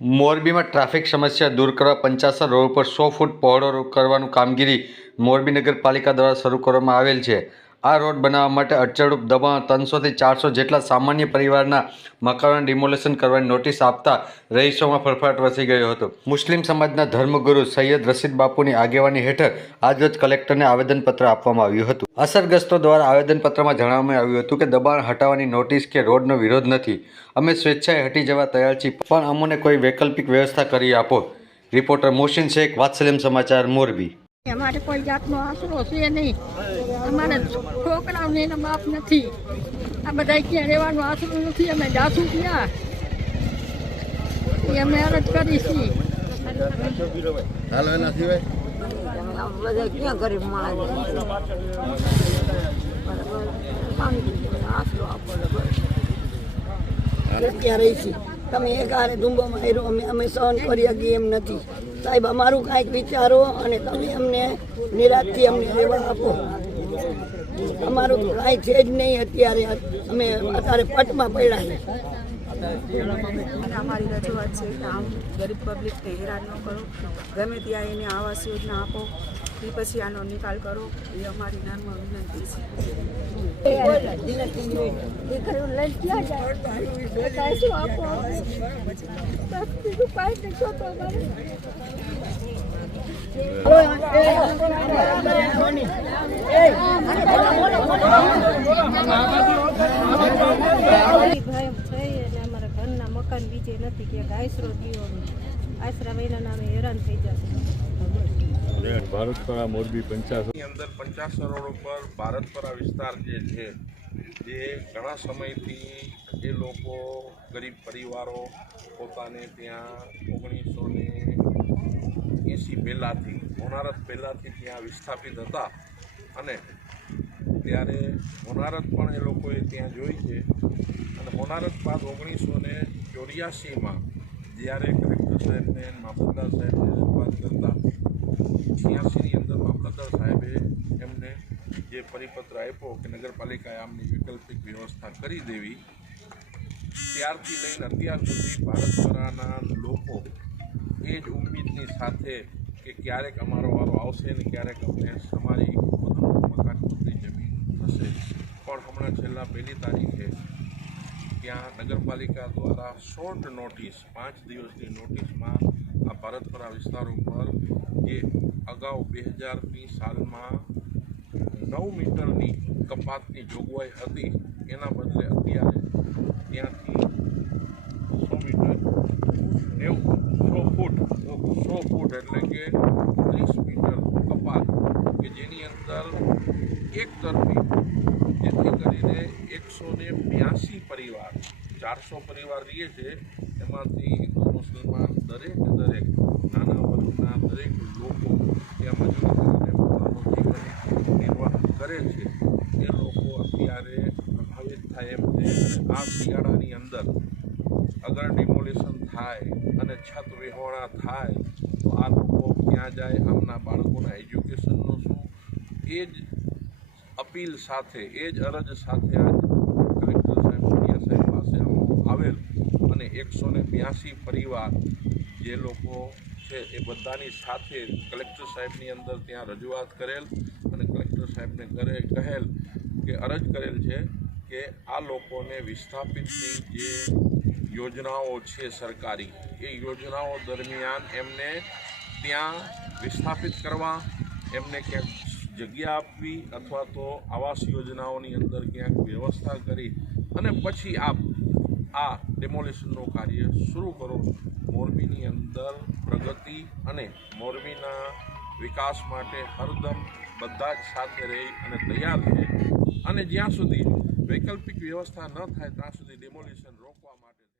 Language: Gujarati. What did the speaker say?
મોરબીમાં ટ્રાફિક સમસ્યા દૂર કરવા પંચાસર રોડ પર સો ફૂટ પહોળો કરવાનું કામગીરી મોરબી નગરપાલિકા દ્વારા શરૂ કરવામાં આવેલ છે. આ રોડ બનાવવા માટે અડચણરૂપ દબાણ ત્રણસોથી ચારસો જેટલા સામાન્ય પરિવારના મકાનોને ડિમોલેશન કરવાની નોટિસ આપતા રહીશોમાં ફરફાટ વસી ગયો હતો. મુસ્લિમ સમાજના ધર્મગુરુ સૈયદ રશીદ બાપુની આગેવાની હેઠળ આજરોજ કલેક્ટરને આવેદનપત્ર આપવામાં આવ્યું હતું. અસરગ્રસ્તો દ્વારા આવેદનપત્રમાં જણાવવામાં આવ્યું હતું કે દબાણ હટાવવાની નોટિસ કે રોડનો વિરોધ નથી. અમે સ્વેચ્છાએ હટી જવા તૈયાર છીએ, પણ અમને કોઈ વૈકલ્પિક વ્યવસ્થા કરી આપો. રિપોર્ટર મોહસિન શેખ, વાત્સલ્યમ સમાચાર, મોરબી. અમારે કોઈ જાતનો આશરો છે નહીં. અમારે છોકરાઓને એના બાપ નથી. આ બધા ક્યાં રહેવાનો આશરો નથી અમે જાશું ક્યાં? એ અમે અરજ કરી છીએ હાલો એના સિવાય? બધા ક્યાં ગરીબ માણસ આશરો આપો તમે એક હારે ધુંબો માર્યો, અમે અમે સહન કરી શકીએ એમ નથી. સાહેબ, અમારું કાંઈક વિચારો અને તમે અમને નિરાશથી અમને રહેવા આપો. અમારું કાંઈ છે જ નહીં અત્યારે. અમે અત્યારે પટમાં પડ્યા અને અમારી રજૂઆત છે કે આમ ગરીબ પબ્લિકને હેરાન ન કરો. ગમે ત્યાં એને આવાસ યોજના આપો. એ પછી આનો નિકાલ કરો, એ અમારી નામ વિનંતી છે. અમારે ઘરના મકાન બીજે નથી કે ગાયસરો દીવો આશરા મહિના નામે હેરાન થઈ જશે. ભારતપરા મોરબી પંચાસરની અંદર પંચાસર રોડ ઉપર આ વિસ્તાર જે છે, જે ઘણા સમયથી જે લોકો, ગરીબ પરિવારો પોતાને ત્યાં ઓગણીસો ને એંસી પહેલાંથી, હોનારત પહેલાંથી ત્યાં વિસ્થાપિત હતા. અને ત્યારે હોનારત પણ એ લોકોએ ત્યાં જોઈ છે. અને હોનારત બાદ ઓગણીસો ને ચોર્યાસીમાં જ્યારે કલેક્ટર સાહેબને, મામલતદાર સાહેબને રજૂઆત કરતા છ્યાસીની અંદર મામલતદાર સાહેબે એમને જે પરિપત્ર આપ્યો કે નગરપાલિકાએ આમની વૈકલ્પિક વ્યવસ્થા કરી દેવી, ત્યારથી લઈને અત્યાર સુધી ભારતભરાના લોકો એ જ ઉમ્મીદની સાથે કે ક્યારેક અમારો વારો આવશે ને ક્યારેક અમને અમારી વધુ મકાન પૂરતી જમીન થશે. પણ હમણાં છેલ્લા પહેલી તારીખે ત્યાં નગરપાલિકા દ્વારા શોર્ટ નોટિસ, પાંચ દિવસની નોટિસમાં આ ભારતપરા વિસ્તાર ઉપર જે અગાઉ બે હજારની સાલમાં નવ મીટરની કપાતની જોગવાઈ હતી. એના બદલે અત્યારે ત્યાંથી સો મીટર, નેવું, સો ફૂટ સો ફૂટ એટલે કે ત્રીસ મીટર કપાત કે જેની અંદર એક તરફી જેથી કરીને એકસો ને બ્યાસી પરિવાર, ચારસો પરિવાર રહીએ છે એમાંથી મુસલમાન દરેક દરેક નાના વર્ગના દરેક લોકો ત્યાં મજૂરી પોતાનું જીવન નિર્વાહ કરે છે, એ લોકો અત્યારે પ્રભાવિત થાય એમ છે. આ શિયાળાની અંદર અગર ડિમોલિશન થાય અને છત વિહોણા થાય, તો આ લોકો ક્યાં જાય? આમના બાળકોના એજ્યુકેશનનું શું? એ જ અપીલ સાથે, એ જ અરજ સાથે આજ કલેક્ટર સાહેબ પડિયા સાહેબ પાસે આમ આવેલ અને એકસો ને બ્યાસી પરિવાર જે લોકો છે એ બધાની સાથે કલેક્ટર સાહેબની અંદર ત્યાં રજૂઆત કરેલ અને કલેક્ટર સાહેબને કરે કહેલ કે અરજ કરેલ છે કે આ લોકોને વિસ્થાપિતની જે યોજનાઓ છે સરકારી, એ યોજનાઓ દરમિયાન એમને ત્યાં વિસ્થાપિત કરવા, એમને ક્યાંક જગ્યા આપવી અથવા તો આવાસ યોજનાઓની અંદર ક્યાંક વ્યવસ્થા કરી અને પછી આપ આ ડેમોલિશનનું કાર્ય શરૂ કરો. મોરબીની અંદર પ્રગતિ અને મોરબીના વિકાસ માટે હરદમ બધા જ સાથે રહી અને તૈયાર છે. અને જ્યાં સુધી વૈકલ્પિક વ્યવસ્થા ન થાય, ત્યાં સુધી ડેમોલિશન